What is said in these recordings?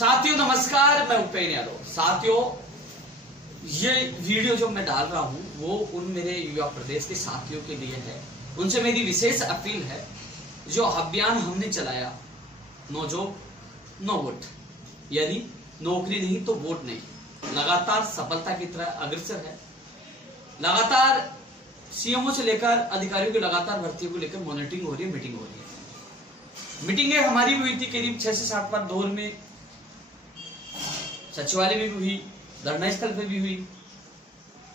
साथियों नमस्कार, मैं उपेन यादव। साथियों, ये वीडियो जो मैं डाल रहा हूं वो उन मेरे युवा प्रदेश के साथियों के लिए है। उनसे मेरी विशेष अपील है, जो अभियान हमने चलाया नो जॉब नो वोट, यानी नौकरी नहीं तो वोट नहीं, लगातार सफलता की तरह अग्रसर है। लगातार सीएमओ से लेकर अधिकारियों की लगातार भर्तियों को लेकर मॉनिटरिंग हो रही है, मीटिंग हो रही है। मीटिंगें हमारी भी हुई थी करीब 6 से 7 बार। दौर में सचिवालय में भी हुई, धरना स्थल पर भी हुई,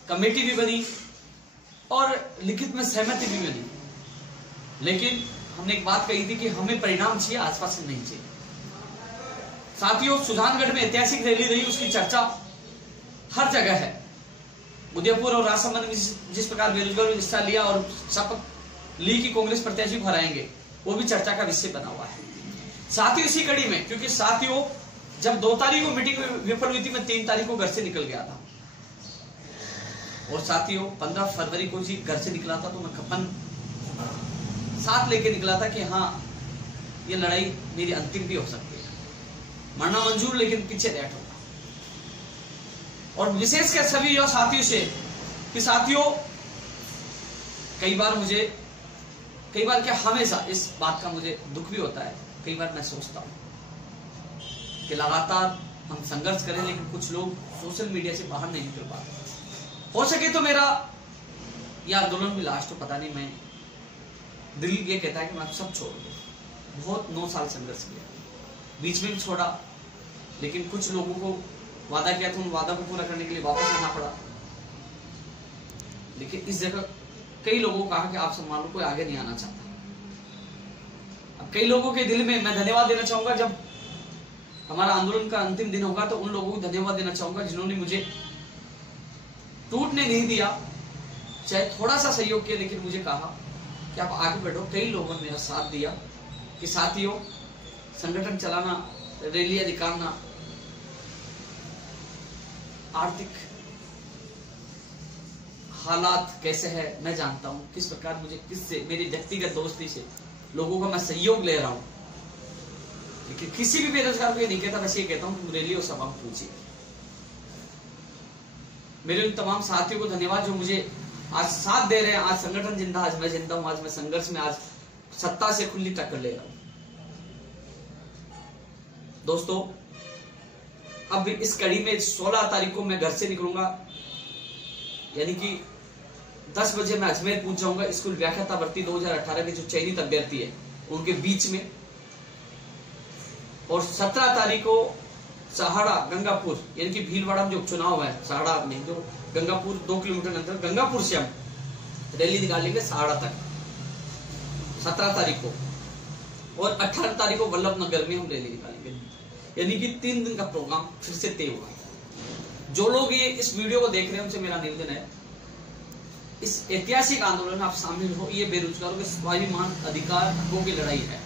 कमेटी भी बनी और लिखित में सहमति भी बनी। लेकिन हमने एक बात कही थी कि हमें परिणाम चाहिए, आसपास से नहीं चाहिए। साथियों, सुजानगढ़ में ऐतिहासिक रैली रही, उसकी चर्चा हर जगह है। उदयपुर और राजसमंद में जिस प्रकार बेरोजगारों ने हिस्सा लिया और शपथ ली कि कांग्रेस प्रत्याशी को हराएंगे, वो भी चर्चा का विषय बना हुआ है। साथियों, इसी कड़ी में, क्योंकि साथियों जब 2 तारीख को मीटिंग विफल हुई थी, मैं 3 तारीख को घर से निकल गया था। और साथियों 15 फरवरी को जी घर से निकला था तो मैं कपन साथ लेके निकला था कि हाँ, ये लड़ाई मेरी अंतिम भी हो सकती है, मरना मंजूर लेकिन पीछे बैठ होगा। और विशेषकर सभी युवा साथियों से कि साथियों, कई बार क्या हमेशा इस बात का मुझे दुख भी होता है। कई बार मैं सोचता हूं कि लगातार हम संघर्ष करें, लेकिन कुछ लोग सोशल मीडिया से बाहर नहीं निकल पाते। हो सके तो मेरा यह आंदोलन भी लास्ट तो पता नहीं, मैं दिल ये कहता है कि मैं सब छोड़ दूं। बहुत 9 साल संघर्ष किया, बीच में भी छोड़ा, लेकिन कुछ लोगों को वादा किया था, उन वादा को पूरा करने के लिए वापस आना पड़ा। लेकिन इस जगह कई लोगों को कहा कि आप सम्मान लो, कोई आगे नहीं आना चाहता। अब कई लोगों के दिल में मैं धन्यवाद देना चाहूंगा। जब हमारा आंदोलन का अंतिम दिन होगा तो उन लोगों को धन्यवाद देना चाहूंगा जिन्होंने मुझे टूटने नहीं दिया, चाहे थोड़ा सा सहयोग किया, लेकिन मुझे कहा कि आप आगे बढ़ो। कई लोगों ने मेरा साथ दिया कि साथियों, संगठन चलाना, रैलियां निकालना, आर्थिक हालात कैसे है मैं जानता हूं, किस प्रकार मुझे किससे मेरी व्यक्तिगत दोस्ती से लोगों का मैं सहयोग ले रहा हूं। लेकिन किसी भी बेरोजगार को ये नहीं कहता, बस ये कहता हूं रैली और सभा में पूछिए। मेरे उन तमाम साथियों को धन्यवाद जो मुझे आज साथ दे रहे हैं। आज संगठन जिंदा, आज मैं जिंदा हूं, आज मैं संघर्ष में, आज सत्ता से खुली टक्कर ले रहा हूं। दोस्तों, अब इस कड़ी में 16 तारीख को मैं घर से निकलूंगा, यानी कि 10 बजे मैं अजमेर पहुंच जाऊंगा। स्कूल व्याख्याता भर्ती 2018 के जो चयनित अभ्यर्थी है उनके बीच में। और 17 तारीख को सहाड़ा गंगापुर, यानी कि भीलवाड़ा में जो उपचुनाव है, सहाड़ा में जो गंगापुर 2 किलोमीटर अंदर, गंगापुर से हम रैली निकालेंगे सहाड़ा तक 17 तारीख को। और 18 तारीख को वल्लभनगर में हम रैली निकालेंगे, यानी कि 3 दिन का प्रोग्राम फिर से तय हुआ। जो लोग ये इस वीडियो को देख रहे हैं उनसे मेरा निवेदन है, इस ऐतिहासिक आंदोलन में आप शामिल हो। ये बेरोजगारों के स्वाभिमान अधिकार हकों की लड़ाई है।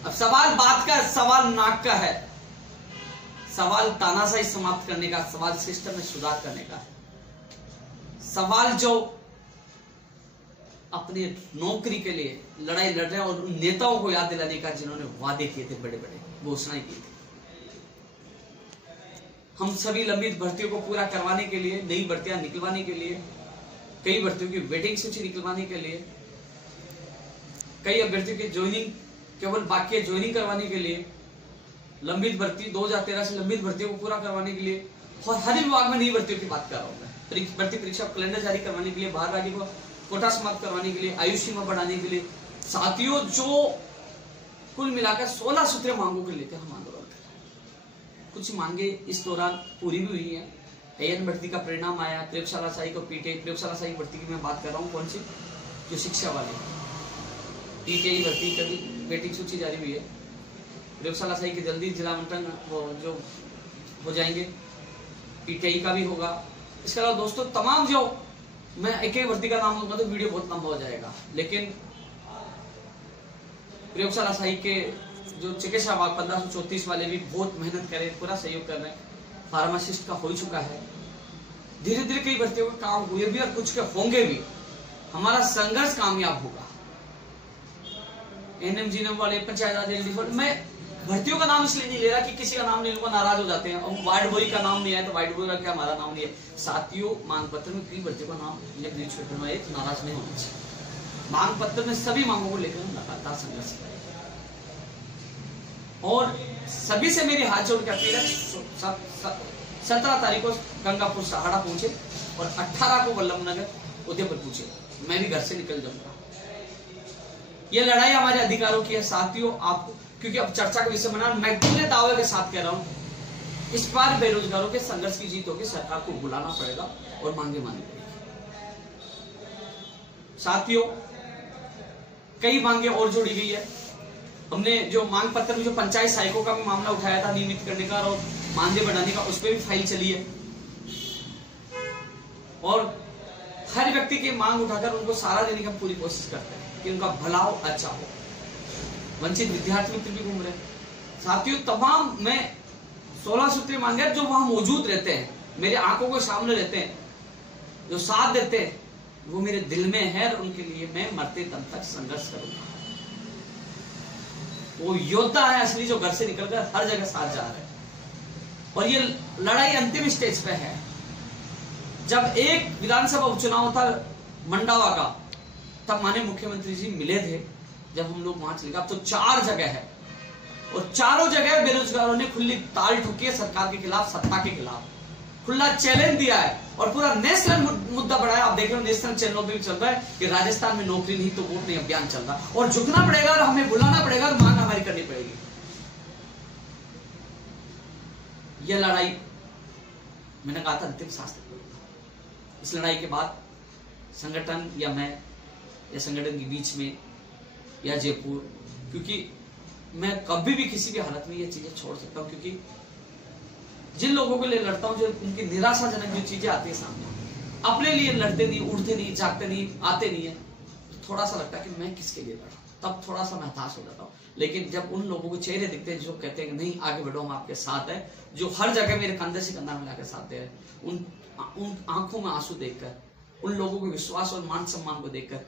अब सवाल बात का, सवाल नाक का है, सवाल तानाशाही समाप्त करने का, सवाल सिस्टम में सुधार करने का है। सवाल जो अपने नौकरी के लिए लड़ाई लड़ रहे हैं और उन नेताओं को याद दिलाने का जिन्होंने वादे किए थे, बड़े बड़े घोषणाएं की थी। हम सभी लंबित भर्तियों को पूरा करवाने के लिए, नई भर्तियां निकलवाने के लिए, कई भर्तियों की वेटिंग सूची निकलवाने के लिए, कई अभ्यर्थियों की ज्वाइनिंग केवल बाकी है ज्वाइनिंग करवाने के लिए, लंबित भर्ती 2013 से लंबित भर्तियों को पूरा करवाने के लिए, और हर विभाग में नई भर्तियों की बात कर रहा हूं मैं। भर्ती परीक्षा कैलेंडर जारी करवाने के लिए, बाहर राज्य को कोटा समाप्त करवाने के लिए, आयु सीमा बढ़ाने के लिए। साथियों, जो कुल मिलाकर 16 सूत्रीय मांगों को लेकर हम आंदोलन कर रहे हैं। कुछ मांगे इस दौरान पूरी भी हुई है। AN भर्ती का परिणाम आया, प्रयोगशाला सहायक को पीटे, प्रयोगशाला सहायक भर्ती की मैं बात कर रहा हूँ, कौन सी, जो शिक्षा वाले PTI भर्ती का भी वेटिंग सूची जारी हुई है। प्रयोगशाला सहायक की जल्दी जिला आवंटन जो हो जाएंगे, PTI का भी होगा। इसके अलावा दोस्तों तमाम जो, मैं एक भर्ती का नाम लूंगा तो वीडियो बहुत लंबा हो जाएगा, लेकिन प्रयोगशाला सहायक के जो चिकित्सा विभाग 1534 वाले भी बहुत मेहनत कर रहे हैं, पूरा सहयोग कर रहे हैं। फार्मासिस्ट का हो चुका है। धीरे धीरे कई भर्तियों के काम हुए भी और कुछ के होंगे भी। हमारा संघर्ष कामयाब होगा। NMGNM वाले, पंचायत राज, मैं भर्तियों का नाम इसलिए नहीं ले रहा कि किसी का नाम नहीं लूंगा नाराज हो जाते हैं, और वार्ड बॉय का नाम नहीं आया तो वार्ड बॉय का क्या हमारा नाम नहीं है। साथियों, मांग पत्र में कई भर्तियों का नाम तो नाराज नहीं होना चाहिए। मांग पत्र में सभी मांगों को लेकर लगातार संघर्ष करें, और सभी से मेरी हाथ जोड़ के अपील है, 17 तारीख को गंगापुर सहाड़ा पहुंचे और 18 को वल्लभनगर उदयपुर पहुंचे। मैं भी घर से निकल जाऊंगा। यह लड़ाई हमारे अधिकारों की है साथियों। आपको क्योंकि अब चर्चा का विषय बना, मैं पूरे दावे के साथ कह रहा हूं, इस बार बेरोजगारों के संघर्ष की जीत होगी। सरकार को बुलाना पड़ेगा और मांगे माननी पड़ेगी। साथियों, कई मांगे और जोड़ी गई है। हमने जो मांग पत्र में जो पंचायत सहायकों का भी मामला उठाया था, नियमित करने का और मानदेय बढ़ाने का, उस पर भी फाइल चली है। और हर व्यक्ति की मांग उठाकर उनको सहारा देने की हम पूरी कोशिश करते हैं कि उनका भला हो, अच्छा हो। वंचित विद्यार्थी मित्र भी घूम रहे हैं साथियों। तमाम में 16 सूत्रीय मांगे जो वहां मौजूद रहते हैं, मेरे आंखों के सामने रहते हैं, जो साथ देते हैं, वो मेरे दिल में है और उनके लिए मैं मरते दम तक संघर्ष करूंगा। वो योद्धा है असली, जो घर से निकलकर हर जगह साथ जा रहे हैं। और ये लड़ाई अंतिम स्टेज पे है। जब एक विधानसभा उपचुनाव था मंडावा का, तब माननीय मुख्यमंत्री जी मिले थे। जब हम लोग वहां चले गए, अब तो 4 जगह है और चारों जगह बेरोजगारों ने खुली ताल ठोकी है सरकार के खिलाफ, सत्ता के खिलाफ खुला चैलेंज दिया है और पूरा नेशनल मुद्दा बढ़ाया। आप देख रहे हो नेशनल चैनलों पे भी चल रहा है कि राजस्थान में नौकरी नहीं तो वोट नहीं अभियान चल रहा, और झुकना पड़ेगा और हमें बुलाना पड़ेगा और मांग हमारी करनी पड़ेगी। यह लड़ाई मैंने कहा था अंतिम सांस तक लड़ूंगा। इस लड़ाई के बाद संगठन या मैं या संगठन के बीच में या जयपुर, क्योंकि मैं कभी भी किसी भी हालत में ये चीजें छोड़ सकता हूं, क्योंकि जिन लोगों के लिए लड़ता हूं, जो उनकी निराशाजनक जो चीजें आती है सामने, अपने लिए लड़ते नहीं, उठते नहीं, जागते नहीं, आते नहीं है, तो थोड़ा सा लगता है कि मैं किसके लिए लड़ा, तब थोड़ा सा मैं हताश हो जाता हूँ। लेकिन जब उन लोगों के चेहरे दिखते हैं जो कहते हैं कि नहीं आगे बढ़ो, हम आपके साथ है, जो हर जगह मेरे कंधे से कंधा मिलाकर साथ दे रहे, उन आंखों में आंसू देखकर, उन लोगों के विश्वास और मान सम्मान को देखकर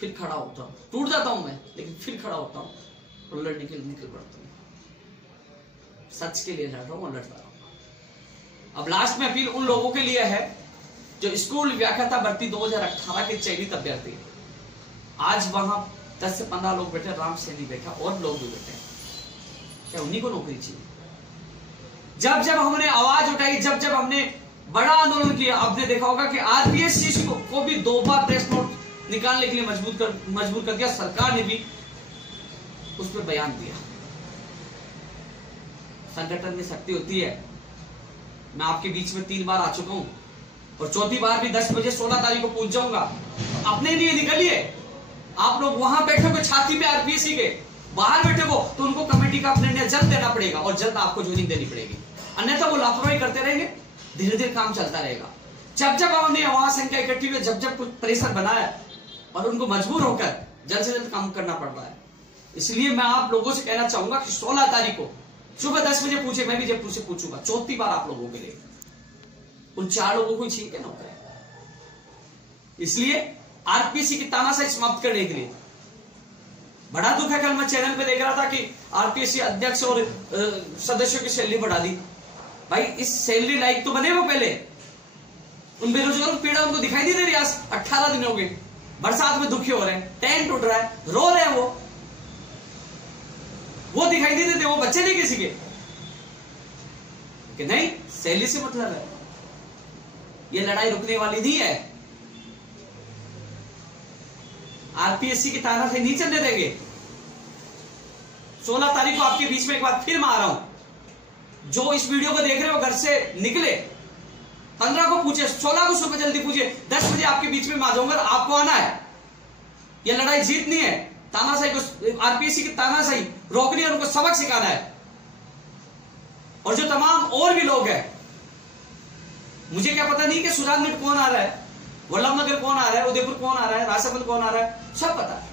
फिर खड़ा होता हूँ। टूट जाता हूं मैं, लेकिन फिर खड़ा होता हूँ और लड़ने के लिए निकल पड़ता हूँ। सच के लिए लड़ रहा हूँ और लड़ता रहूंगा। अब लास्ट में अपील उन लोगों के लिए है जो स्कूल व्याख्याता भर्ती 2018 के चयनित अभ्यर्थी। आज वहां 10 से 15 लोग बैठे, राम सैनी बैठा और लोग भी बैठे। क्या उन्हीं को नौकरी चाहिए? जब जब हमने आवाज उठाई, जब जब हमने बड़ा आंदोलन किया, आपने देखा होगा कि आरपीएससी को भी 2 बार प्रेस नोट निकालने के लिए मजबूर कर दिया। सरकार ने भी उस पर बयान दिया। संगठन में शक्ति होती है। मैं आपके बीच में 3 बार आ चुका हूं और चौथी बार भी 10 बजे 16 तारीख को पहुंच जाऊंगा। अपने लिए निकलिए। आप लोग वहां बैठे हो छाती पे आरपीएससी के, बाहर बैठे हो तो उनको कमेटी का निर्णय जल्द देना पड़ेगा और जल्द आपको ज्वाइनिंग देनी पड़ेगी, अन्यथा वो लापरवाही करते रहेंगे, धीरे धीरे काम चलता रहेगा। जब जब हमने आवाज संख्या इकट्ठी हुई, जब जब कुछ प्रेशर बनाया और उनको मजबूर होकर जल्द से जल्द काम करना पड़ रहा है। इसलिए मैं आप लोगों से कहना चाहूंगा कि 16 तारीख को सुबह 10 बजे पूछे, मैं भी जयपुर से पूछूंगा चौथी बार आप लोगों के लिए। उन 4 लोगों को छीन के नौकरी। इसलिए आरपीएससी की तानाशाही समाप्त करने के लिए बड़ा दुख है। कल मैं चैनल पे देख रहा था कि आरपीएससी अध्यक्ष और सदस्यों की सैलरी बढ़ा दी। भाई इस सैलरी लाइक तो बने वो पहले। उन बेरोजगारों की पीड़ा उनको दिखाई नहीं दे रही। आज 18 दिन हो गए, बरसात में दुखी हो रहे हैं, टेंट उठ रहा है, रो रहे हैं, वो दिखाई नहीं देते। वो बच्चे नहीं किसी के कि नहीं, सैलरी से मतलब है। ये लड़ाई रुकने वाली नहीं है। आरपीएससी की तानाशाही नहीं चलने देंगे। 16 तारीख को आपके बीच में एक बार फिर मैं आ रहा हूं। जो इस वीडियो को देख रहे हो घर से निकले, 15 को पूछे, 16 को सुबह जल्दी पूछे, 10 बजे आपके बीच में मैं आ जाऊंगा। आपको आना है। यह लड़ाई जीतनी है। तानाशाही को, आरपीएससी की तानाशाही रोकनी है, उनको सबक सिखाना है। और जो तमाम और भी लोग हैं, मुझे क्या पता नहीं कि सुजानगढ़ कौन आ रहा है, वल्लभनगर कौन आ रहा है, उदयपुर कौन आ रहा है, राजसमंद कौन आ रहा है, सब पता है।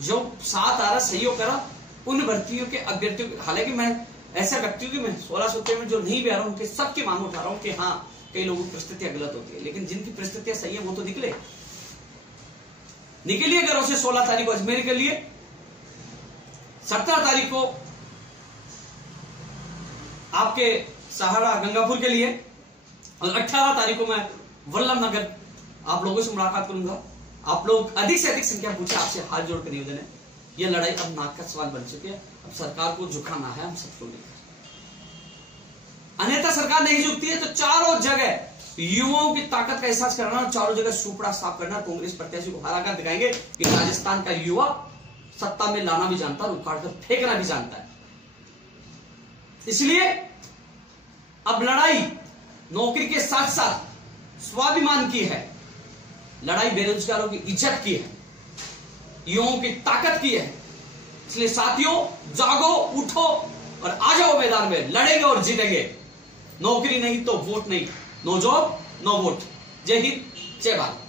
जो साथ आ रहा, सहयोग करा उन भर्तियों के अभ्यर्थियों। हालांकि मैं ऐसा व्यक्ति हूं कि मैं 16 सूत्रों में जो नहीं भी आ रहा हूं, उनके सबकी मांग उठा रहा हूं कि हाँ कई लोगों की परिस्थितियां गलत होती है, लेकिन जिनकी परिस्थितियां सही है वो तो निकलिए घरों से 16 तारीख को अजमेर के लिए। 17 तारीख को आपके सहारा गंगापुर के लिए और 18 तारीख को मैं वल्लभ नगर आप लोगों से मुलाकात करूंगा। आप लोग अधिक से अधिक संख्या पूछे, आपसे हाथ जोड़कर निवेदन है, यह लड़ाई अब नाक का सवाल बन चुकी है। अब सरकार को झुकाना है हम सबको लेकर, अन्यथा सरकार नहीं झुकती है तो चारों जगह युवाओं की ताकत का एहसास कराना, चारों जगह सुपड़ा साफ करना, कांग्रेस प्रत्याशी को हराकर दिखाएंगे कि राजस्थान का युवा सत्ता में लाना भी जानता है और उखाड़ कर फेंकना भी जानता है। इसलिए अब लड़ाई नौकरी के साथ साथ स्वाभिमान की है, लड़ाई बेरोजगारों की इज्जत की है, युवाओं की ताकत की है। इसलिए साथियों, जागो, उठो और आ जाओ मैदान में, लड़ेंगे और जीतेंगे। नौकरी नहीं तो वोट नहीं, नो जॉब नो वोट। जय हिंद, जय भारत।